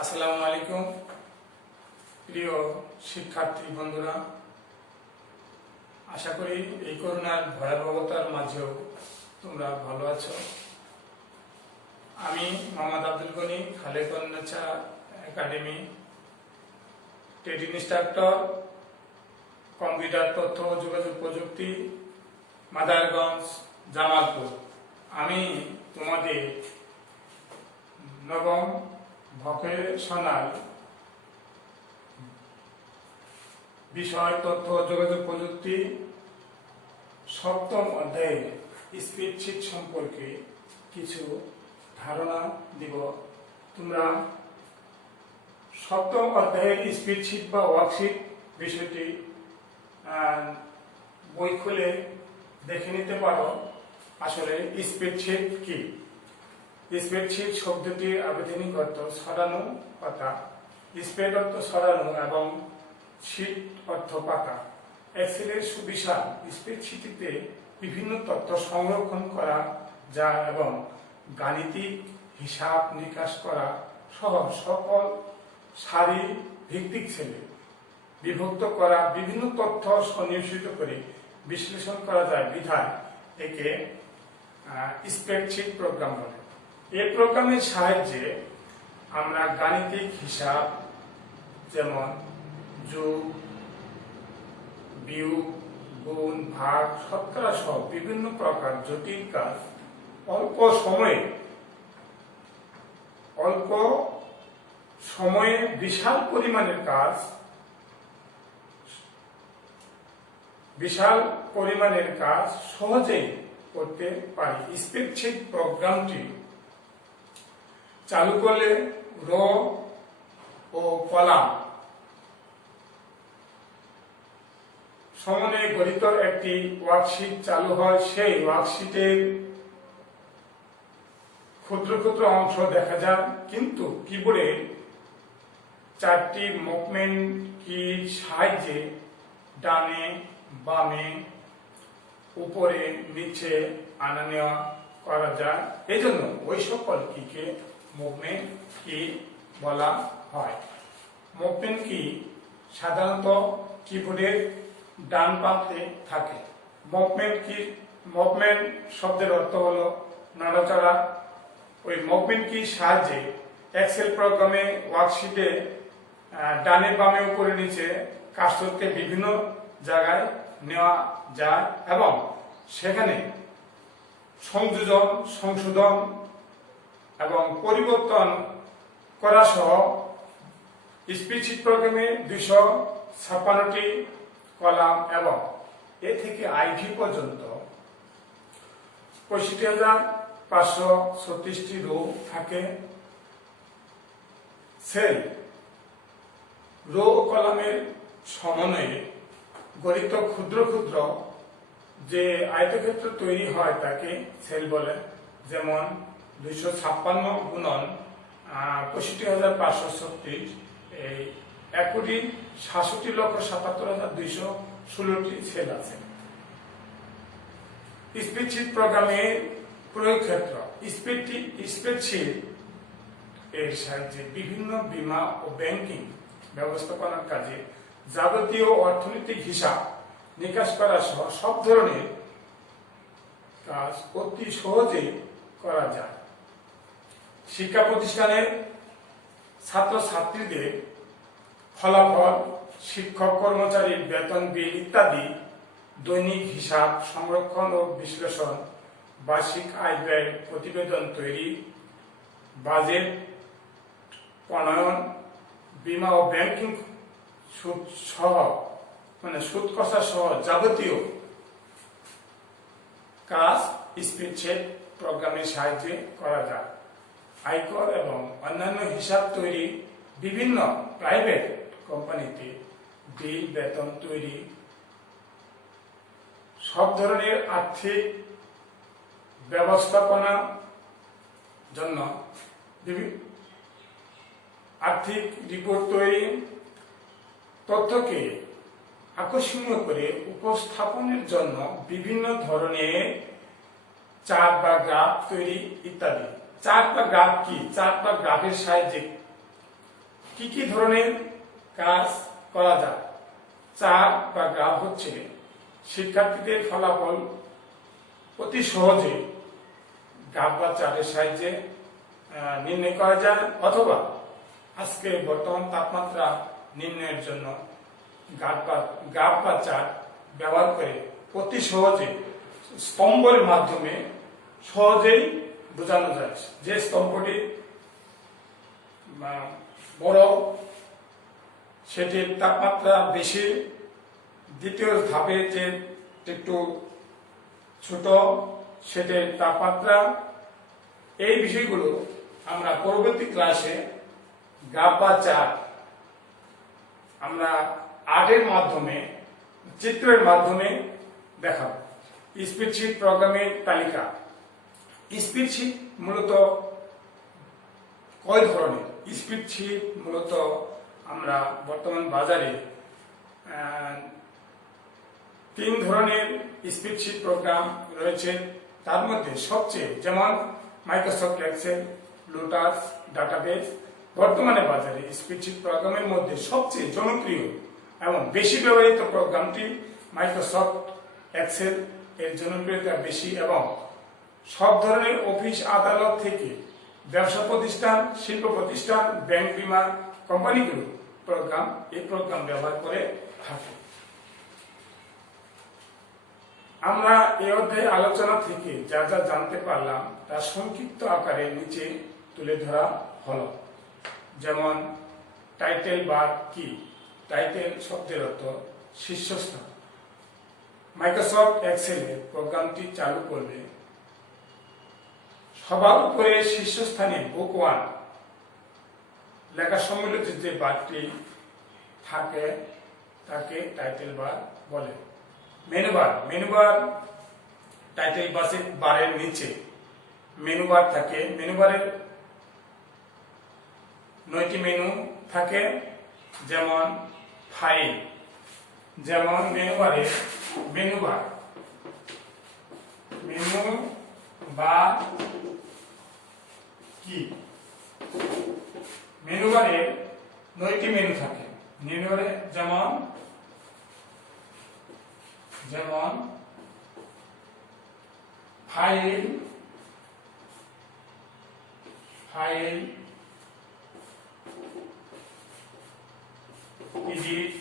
আসসালামু আলাইকুম প্রিয় শিক্ষার্থী বন্ধুরা, আশা করি এই করোনার ভয়াবহতার মাঝেও তোমরা ভালো আছো। আমি মোহাম্মদ আব্দুল গনি, খালেকন্নেছা একাডেমি টেট ইনস্ট্রাক্টর, কম্পিউটার তথ্য ও যোগাযোগ প্রযুক্তি, মাদারগঞ্জ, জামালপুর। আমি তোমাদের নবম ভোকেশনাল বিষয় তথ্য ও যোগাযোগ প্রযুক্তি সপ্তম অধ্যায়ের স্প্রেডশিট সম্পর্কে কিছু ধারণা দিব। তোমরা সপ্তম অধ্যায়ের স্প্রেডশিট বা ওয়ার্কশিট বিষয়টি বই খুলে দেখে নিতে পারো। আসলে স্প্রেডশিট কি? স্প্রেডশিট শব্দটির আবেদনিক অর্থ ছড়ানো পাতা। স্প্রেড অর্থ ছড়ানো এবং শীট অর্থ পাতা। এক্সেলের সুবিশাল স্প্রেডশিটে বিভিন্ন তথ্য সংরক্ষণ করা যায় এবং গাণিতিক হিসাব নিকাশ করা সহ সকল সারি ভিত্তিক সেলে বিভক্ত করা বিভিন্ন তথ্য সন্নিবেশিত করে বিশ্লেষণ করা যায় বিধায় একে স্প্রেডশিট প্রোগ্রাম বলে। এই প্রোগ্রামের সাহায্যে আমরা গাণিতিক হিসাব যেমন যোগ, বিয়োগ, গুণ, ভাগ, শতকরা সহ বিভিন্ন প্রকার জটিল কাজ অল্প সময়ে বিশাল পরিমাণের কাজ সহজেই করতে পারি। স্প্রেডশিট প্রোগ্রামটি চালু করলে রো ও কলাম সমন্বয়ে গঠিত একটি ওয়ার্কশিট চালু হয়। সেই ওয়ার্কশিটের ক্ষুদ্র ক্ষুদ্র অংশ দেখা যায়, কিন্তু কিবোর্ডে 4টি মুভমেন্ট কির সাহায্যে ডানে বামে উপরে নিচে আনা নেওয়া করা যায়। এজন্য ওই সকল কিকে মুভমেন্ট কি বলা হয়। মুভমেন্ট কি সাধারণত কিবোর্ডের ডান প্রান্তে থাকে। মুভমেন্ট শব্দের অর্থ হলো নড়াচড়া। ওই মুভমেন্ট কি সাহায্যে এক্সেল প্রোগ্রামে ওয়ার্কশিটে ডানে বামে উপরে নিচে কার্সরকে বিভিন্ন জায়গায় নেওয়া যায় এবং সেখানে সংযোজন, সংশোধন এবং পরিবর্তন করা সহ স্প্রেডশিট প্রোগ্রামে 256টি কলাম এবং এ থেকে আইভি পর্যন্ত 65,536টি রো থাকে। সেল রো ও কলামের সমন্বয়ে গঠিত ক্ষুদ্র ক্ষুদ্র যে আয়তক্ষেত্র তৈরি হয় তাকে সেল বলে। যেমন 256 গুণন 65,536, এই 1,67,77,216টি সেল আছে। স্প্রেডশিট প্রোগ্রামের প্রয়োগ ক্ষেত্র। স্প্রেডশিট এর সাহায্যে বিভিন্ন বীমা ও ব্যাংকিং ব্যবস্থাপনার কাজে যাবতীয় অর্থনৈতিক হিসাব নিকাশ করা সহ সব ধরনের কাজ অতি সহজে করা যায়। শিক্ষা প্রতিষ্ঠানের ছাত্রছাত্রীদের ফলাফল, শিক্ষক কর্মচারীর বেতন বিল ইত্যাদি দৈনিক হিসাব সংরক্ষণ ও বিশ্লেষণ, বার্ষিক আয় ব্যয় প্রতিবেদন তৈরি, বাজেট প্রণয়ন, বীমা ও ব্যাংকিং সুদ কষা সহ যাবতীয় কাজ স্প্রেডশিট প্রোগ্রামের সাহায্যে করা যায়। আয়কর এবং অন্যান্য হিসাব তৈরি, বিভিন্ন প্রাইভেট কোম্পানিতে বিল বেতন তৈরি, সব ধরনের আর্থিক ব্যবস্থাপনার জন্য আর্থিক রিপোর্ট তৈরি, তথ্যকে আকর্ষণীয় করে উপস্থাপনের জন্য বিভিন্ন ধরনের চার্ট বা গ্রাফ তৈরি ইত্যাদি। চার্ট বা গ্রাফ কি? চার্ট বা গ্রাফের সাহায্যে কি কি ধরনের কাজ করা যায়। চার্ট বা গ্রাফ হচ্ছে শিক্ষার্থীদের ফলাফল অতি সহজে গ্রাফ বা চার্টের সাহায্যে নির্ণয় করা যায়, অথবা আজকে বর্তমান তাপমাত্রা নির্ণয়ের জন্য গ্রাফ বা চার্ট ব্যবহার করে অতি সহজে স্তম্ভের মাধ্যমে সহজেই বোঝানো যায়। যে স্তম্ভটি বড় সেটির তাপমাত্রা বেশি, দ্বিতীয় ধাপে যে একটু ছোট সেটির তাপমাত্রা। এই বিষয়গুলো আমরা পরবর্তী ক্লাসে গ্রাফ বা চার্ট আমরা আর্টের মাধ্যমে, চিত্রের মাধ্যমে দেখাবো। স্প্রেডশিট প্রোগ্রামের তালিকা। স্প্রেডশিট মূলত কয় ধরনের? স্প্রেডশিট মূলত আমরা বর্তমান বাজারে 3 ধরনের স্প্রেডশিট প্রোগ্রাম রয়েছে। তার মধ্যে সবচেয়ে, যেমন মাইক্রোসফট এক্সেল, লোটাস, ডাটাবেস, বর্তমানে বাজারে স্প্রেডশিট প্রোগ্রামের মধ্যে সবচেয়ে জনপ্রিয় এবং বেশি ব্যবহৃত প্রোগ্রামটি মাইক্রোসফট এক্সেল। এর জনপ্রিয়তা বেশি এবং সব ধরনের অফিস আদালত থেকে ব্যবসা প্রতিষ্ঠান, শিল্প প্রতিষ্ঠান, ব্যাংক, বীমা কোম্পানিগুলো এই প্রোগ্রাম ব্যবহার করে থাকে। আমরা এই অধ্যায়ে আলোচনা থেকে যা যা জানতে পারলাম তা সংক্ষিপ্ত আকারে নিচে তুলে ধরা হলো। যেমন টাইটেল বার কি? টাইটেল শব্দের অর্থ শীর্ষস্থান। মাইক্রোসফট এক্সেলের প্রোগ্রামটি চালু করলে সবার উপরে শীর্ষস্থানে বুক 1 লেখা সম্মিলিত যে বারটি থাকে তাকে টাইটেল বার বলে। মেনুবার টাইটেল বারের নিচে মেনুবার থাকে। মেনুবারের 9টি মেনু থাকে, যেমন ফাইল, যেমন মেনুবার মেনু বা কি? মেনুবারে 9টি মেনু থাকে। মেনুবারে যেমন ফাইল, এডিট,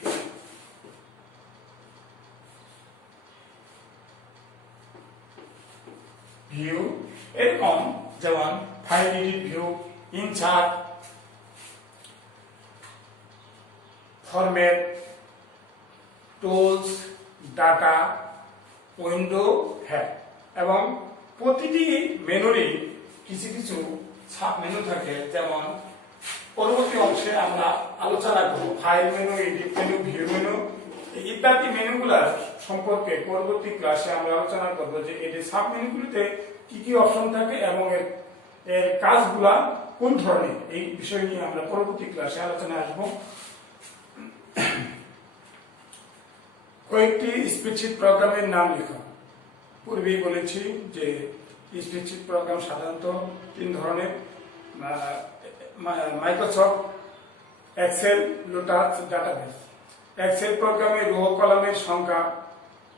ভিউ, এরকম। যেমন file, edit, view, insert, format, tools, data, window, help. এবং প্রতিটি মেনুরই কিছু কিছু সাব মেনু থাকে। যেমন পরবর্তী অংশে আমরা আলোচনা করব file menu, edit menu, view menu ইত্যাদি মেনুগুলোর সম্পর্কে। পরবর্তী ক্লাসে আমরা আলোচনা করব যে এই সাব মেনুগুলিতে কি কি অপশন থাকে এবং এর কাজগুলা কোন ধরনের। এই বিষয় নিয়ে আমরা পরবর্তী ক্লাসে আলোচনায় আসব। কয়েকটি স্প্রেডশিট প্রোগ্রামের নাম লেখা। পূর্বেই বলেছি যে স্প্রেডশিট প্রোগ্রাম সাধারণত 3 ধরনের: Microsoft Excel, Lotus, database. Excel প্রোগ্রামে রো কলামের সংখ্যা।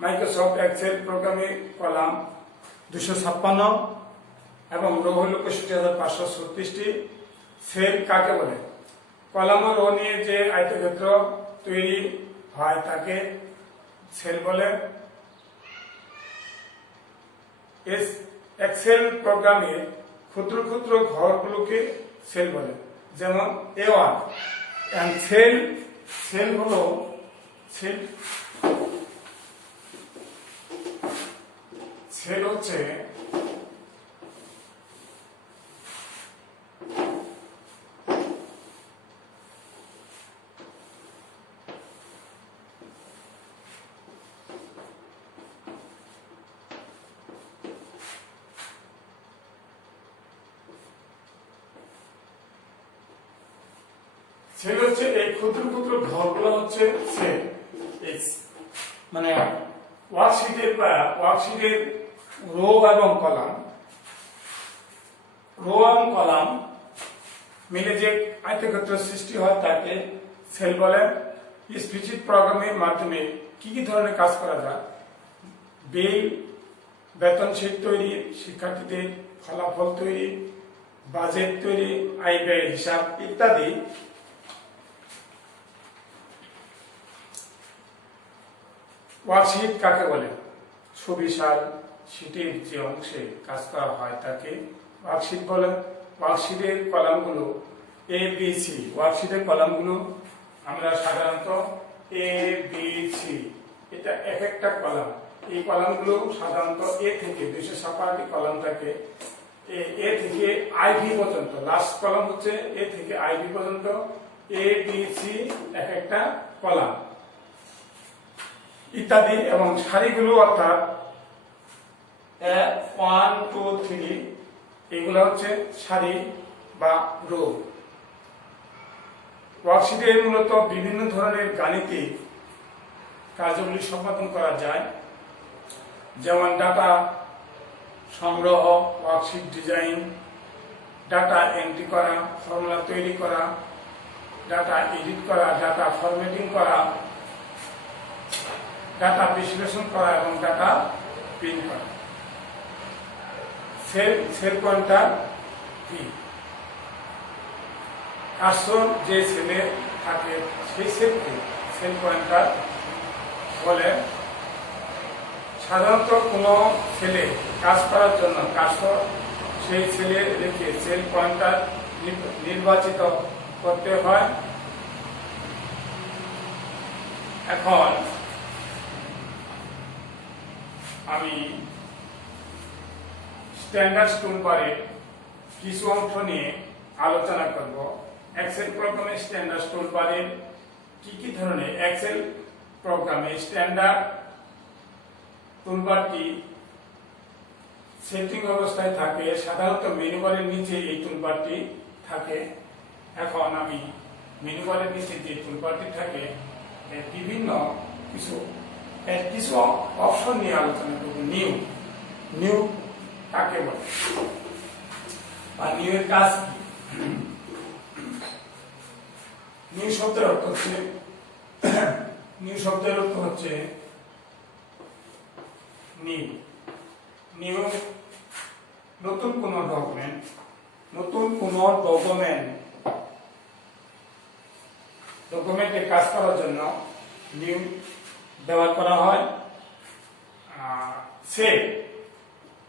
মাইক্রোসফট এক্সেল প্রোগ্রামে কলাম 256 এবং রো হল 6536টি। সেল কাকে বলে? কলাম ও রো নিয়ে যে আয়তক্ষেত্র তৈরি হয় তাকে সেল বলে। এক্সেল প্রোগ্রামে ক্ষুদ্র ক্ষুদ্র ঘরগুলোকে সেল বলে। যেমন A1 সেল হলো সেল হচ্ছে এই ক্ষুদ্র ক্ষুদ্র ঘরগুলো হচ্ছে সেল। মানে ওয়ার্কশিটের রো এবং কলাম মিলে যে আয়তক্ষেত্র সৃষ্টি হয় তাকে সেল বলে। স্প্রেডশিট প্রোগ্রামের মাধ্যমে কি কি ধরনের কাজ করা যায়? বিল, বেতন শীট তৈরি, শিক্ষার্থীদের ফলাফল তৈরি, বাজেট তৈরি, আয় ব্যয়ের হিসাব ইত্যাদি। ওয়ার্কশিট কাকে বলে? সুবিশাল শীটের যে অংশে কাজ করা হয় তাকে ওয়ার্কশিট বলে। ওয়ার্কশিটের কলামগুলো এ বি সি। ওয়ার্কশিটের কলামগুলো আমরা সাধারণত এ বি সি, এটা এক একটা কলাম। এই কলামগুলো সাধারণত এ থেকে 256টি কলাম থাকে। এ থেকে আইভি পর্যন্ত, লাস্ট কলাম হচ্ছে এ থেকে আইভি পর্যন্ত এ বি সি এক একটা কলাম ইত্যাদি। এবং সারিগুলো অর্থাৎ 1 2 3 এগুলো হচ্ছে সারি বা রো। ওয়ার্কশিটে মূলত বিভিন্ন ধরনের গাণিতিক কার্যগুলি সম্পাদন করা যায়, যেমন ডাটা সংগ্রহ, ওয়ার্কশিট ডিজাইন, ডাটা এন্ট্রি করা, ফর্মুলা তৈরি করা, ডাটা এডিট করা, ডাটা ফরম্যাটিং করা, ডাটা বিশ্লেষণ করা এবং ডাটা প্রিন্ট করা। সেল পয়েন্টার কি? কার্সর যে সেলে থাকে সেই সেলকে সেল পয়েন্টার বলে। সাধারণত কোনো সেলে কাজ করার জন্য কার্সর সেই সেলে রেখে সেল পয়েন্টার নির্বাচিত করতে হয়। এখন আমি স্ট্যান্ডার্ড টুলবারে কিছু অংশ নিয়ে আলোচনা করব। এক্সেল প্রোগ্রামে স্ট্যান্ডার্ড টুলবারে কি কি ধরনের? এক্সেল প্রোগ্রামে স্ট্যান্ডার্ড টুলবারটি সেটিং অবস্থায় থাকে। সাধারণত মেনু বারের নিচে এই টুলবারটি থাকে। এখন আমি মেনু বারের নিচে যে টুলবারটি থাকে বিভিন্ন কিছু অপশন নিয়ে আলোচনা করব। নিউ কাকে বলে বা নিউ এর কাজ কি? নিউ শব্দের অর্থ হচ্ছে নিউ নতুন কোন ডকুমেন্টে কাজ করার জন্য নিউ ব্যবহার করা হয়। সেভ,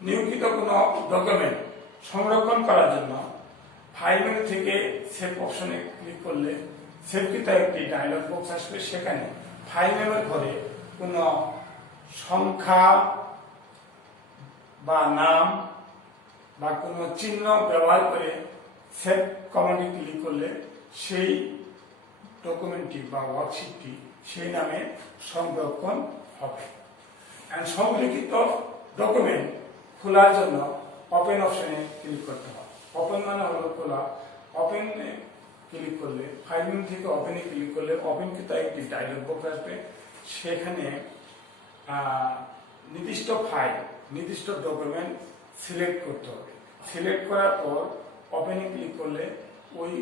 নিয়োগিত কোনো ডকুমেন্ট সংরক্ষণ করার জন্য ফাইল মেনু থেকে সেভ অপশনে ক্লিক করলে সেভকৃত একটি ডায়লগ বক্স আসবে। সেখানে ফাইল মেনুর ঘরে কোনো সংখ্যা বা নাম বা কোনো চিহ্ন ব্যবহার করে সেভ কমান্ডে ক্লিক করলে সেই ডকুমেন্টটি বা ওয়ার্কশিটটি সেই নামে সংরক্ষণ হবে। সংরক্ষিত ডকুমেন্ট খোলার জন্য ওপেন অপশনে ক্লিক করতে হবে। ওপেন মানে হলো খোলা। ওপেনে ক্লিক করলে ফাইল মেনু থেকে ওপেনে ক্লিক করলে ওপেনকৃত একটি ডায়লগ বক্স আসবে। সেখানে নির্দিষ্ট ফাইল, নির্দিষ্ট ডকুমেন্ট সিলেক্ট করতে হবে। সিলেক্ট করার পর ওপেনে ক্লিক করলে ওই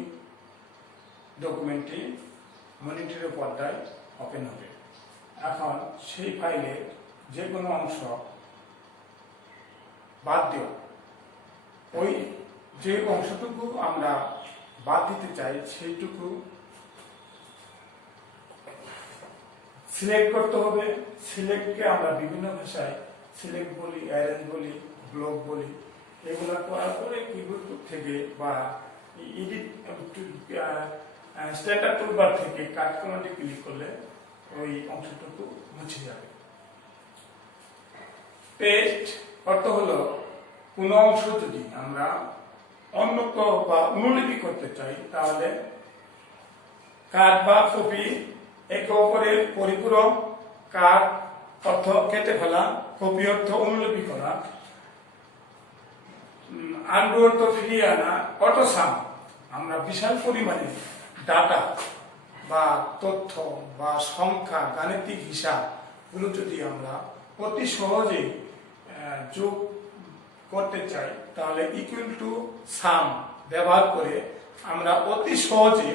ডকুমেন্টটি মনিটরের পর্দায় ওপেন হবে। এখন সেই ফাইলের যে কোনো অংশ বাদ দেওয়া, ওই যে অংশটুকু আমরা বাদ দিতে চাই সেইটুকু সিলেক্ট করতে হবে। সিলেক্টকে আমরা বিভিন্ন ভাষায় সিলেক্ট বলি, অ্যারেঞ্জ বলি, ব্লক বলি। এগুলো করার পরে কিবোর্ড থেকে বা এডিট স্ট্যান্ডার্ড টুলবার থেকে কাট কমান্ডে ক্লিক করলে ওই অংশটুকু মুছে যাবে। পেস্ট অর্থ হলো কোনো অংশ যদি আমরা অন্যত্র বা অনুলিপি করতে চাই তাহলে কাট বা কপি একে অপরের পরিপূরক। কাট অর্থ কেটে ফেলা, কপি অর্থ অনুলিপি করা, আনডু অর্থ ফিরিয়ে আনা, অটোসাম আমরা বিশাল পরিমাণে ডাটা বা তথ্য বা সংখ্যা, গাণিতিক হিসাব গুলো যদি আমরা অতি সহজে যোগ করতে চাই তাহলে ইকুয়াল টু সাম ব্যবহার করে আমরা অতি সহজে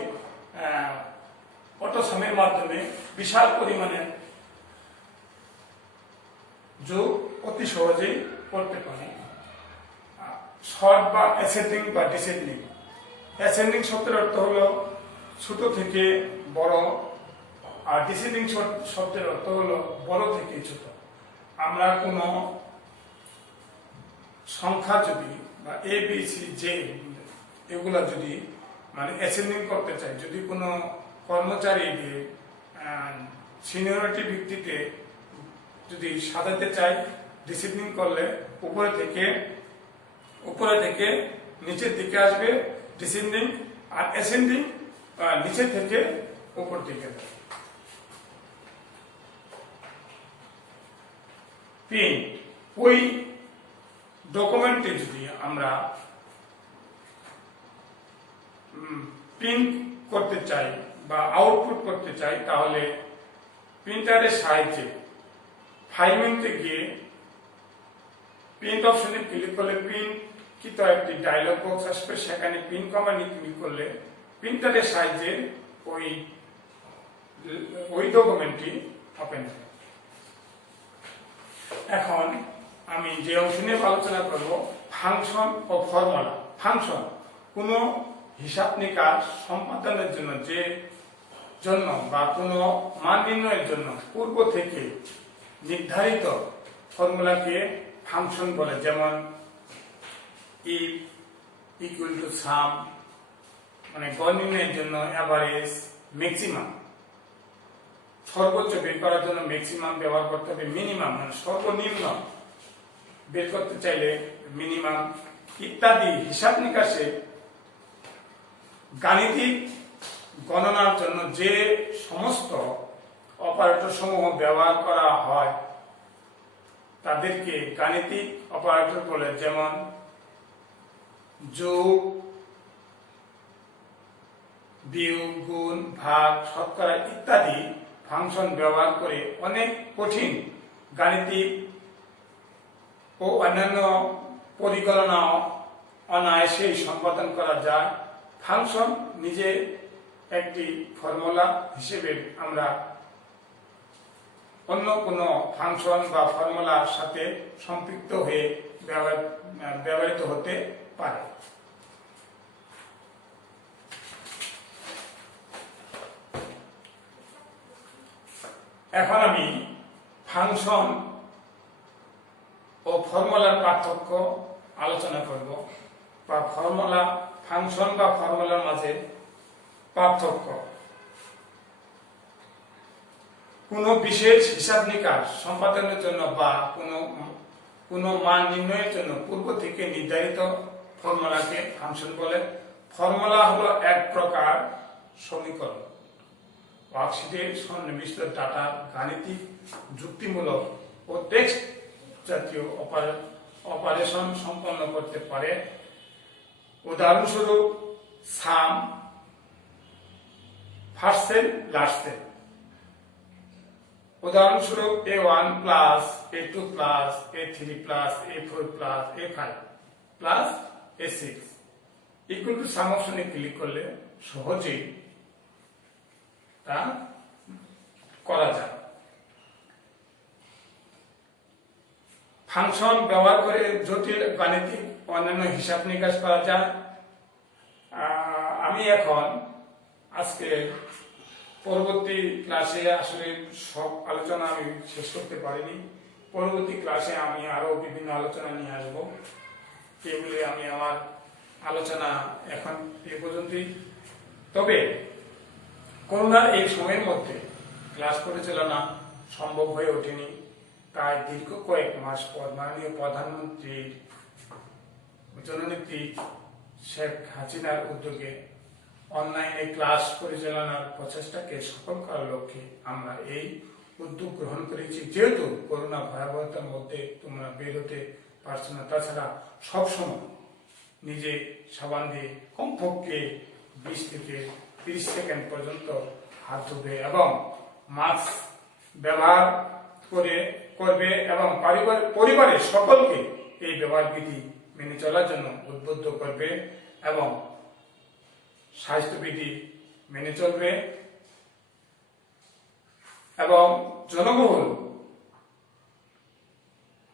অটোসামের মাধ্যমে বিশাল পরিমাণে যোগ অতি সহজেই করতে পারি। শর্ট বা অ্যাসেন্ডিং বা ডিসেন্ডিং। অ্যাসেন্ডিং শব্দের অর্থ হলো ছোট থেকে বড়, আর ডিসেন্ডিং শব্দের অর্থ হলো বড় থেকে ছোট। আমরা কোনো সংখ্যা যদি বা এ বি সি জে এগুলা যদি মানে অ্যাসেন্ডিং করতে চাই, যদি কোনো কর্মচারীকে সিনিয়রিটি ভিত্তিতে যদি সাজাতে চাই, ডিসেন্ডিং করলে উপরে থেকে নিচের দিকে আসবে ডিসেন্ডিং, আর অ্যাসেন্ডিং নিচে থেকে উপর দিকে। প্রিন্ট, ওই ডকুমেন্টে যদি আমরা প্রিন্ট করতে চাই বা আউটপুট করতে চাই, তাহলে প্রিন্টারের সাহায্যে ফাইল মেনুতে গিয়ে প্রিন্ট অপশনে ক্লিক করলে প্রিন্টকৃত একটি ডায়লগ বক্স আসবে, সেখানে প্রিন্ট কমান্ডে ক্লিক করলে প্রিন্টারের সাহায্যে ওই ডকুমেন্টটি ওপেন হবে। এখন আমি যে অংশ নিয়ে আলোচনা করব, ফাংশন ও ফর্মুলা। ফাংশন কোনো হিসাব নিকাশ সম্পাদনের জন্য বা কোনো মান নির্ণয়ের জন্য পূর্ব থেকে নির্ধারিত ফর্মুলাকে ফাংশন বলে, যেমন ইফ ইকুয়াল টু সাম, মানে গড় নির্ণয়ের জন্য অ্যাভারেজ, ম্যাক্সিমাম, সর্বোচ্চ বের করার জন্য ম্যাক্সিমাম ব্যবহার করতে হবে, মিনিমাম মানে সর্বনিম্ন বের করতে চাইলে মিনিমাম ইত্যাদি। হিসাব নিকাশে গাণিতিক গণনার জন্য যে সমস্ত অপারেটর সমূহ ব্যবহার করা হয় তাদেরকে গাণিতিক অপারেটর বলে, যেমন যোগ, বিয়োগ, গুণ, ভাগ, শতকরা ইত্যাদি ফাংশন ব্যবহার করে অনেক কঠিন গাণিতিক ও অন্যান্য পরিগণনা অনায়াসেই সম্পাদন করা যায়। ফাংশন নিজে একটি ফর্মুলা হিসেবে আমরা অন্য কোনো ফাংশন বা ফর্মুলার সাথে সম্পৃক্ত হয়ে ব্যবহৃত হতে পারে। এখন আমি ফাংশন ও ফর্মুলার পার্থক্য আলোচনা করব, বা ফাংশন বা ফর্মুলার মাঝে পার্থক্য। কোনো বিশেষ হিসাব নিকাশ সম্পাদনের জন্য বা কোনো মান নির্ণয়ের জন্য পূর্ব থেকে নির্ধারিত ফর্মুলাকে ফাংশন বলে। ফর্মুলা হলো এক প্রকার সমীকরণ, ওয়ার্কশিটে সন্নিবিষ্ট ডাটা গাণিতিক, যুক্তিমূলক ও টেক্সট জাতীয় অপারেশন সম্পন্ন করতে পারে। উদাহরণস্বরূপ sum, first cell, last cell. উদাহরণস্বরূপ A1 plus A2 plus A3 plus A4 plus A5 plus A6 equal to sum অপশনে ক্লিক করলে সহজেই তা করা যায়। ফাংশন ব্যবহার করে জটিল গাণিতিক অন্যান্য হিসাব নিকাশ করা যায়। আমি এখন আজকে পরবর্তী ক্লাসে আসলে সব আলোচনা আমি শেষ করতে পারিনি। পরবর্তী ক্লাসে আমি আরো বিভিন্ন আলোচনা নিয়ে আসবো। এগুলি আমি আমার আলোচনা এখন এ পর্যন্তই। তবে করোনার এই সময়ের মধ্যে ক্লাস পরিচালনা সম্ভব হয়ে ওঠেনি, তাই দীর্ঘ কয়েক মাস পর মাননীয় প্রধানমন্ত্রীর জননেত্রী শেখ হাসিনার উদ্যোগে অনলাইনে ক্লাস পরিচালনার প্রচেষ্টাকে সফল করার লক্ষ্যে আমরা এই উদ্যোগ গ্রহণ করেছি। যেহেতু করোনা ভয়াবহতার মধ্যে তোমরা বের হতে পারছো না, তাছাড়া সবসময় নিজে সাবান দিয়ে কমপক্ষে 20 থেকে 30 সেকেন্ড পর্যন্ত হাত ধুবে এবং মাস্ক ব্যবহার করবে এবং পরিবারের সকলকে এই ব্যবহার বিধি মেনে চলার জন্য উদ্বুদ্ধ করবে এবং স্বাস্থ্যবিধি মেনে চলবে এবং জনবহুল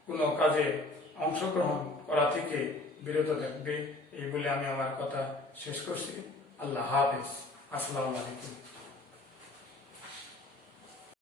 কোনো কাজে অংশগ্রহণ করা থেকে বিরত থাকবে। এই বলে আমি আমার কথা শেষ করছি। আল্লাহ হাফেজ। আসসালামু আলাইকুম।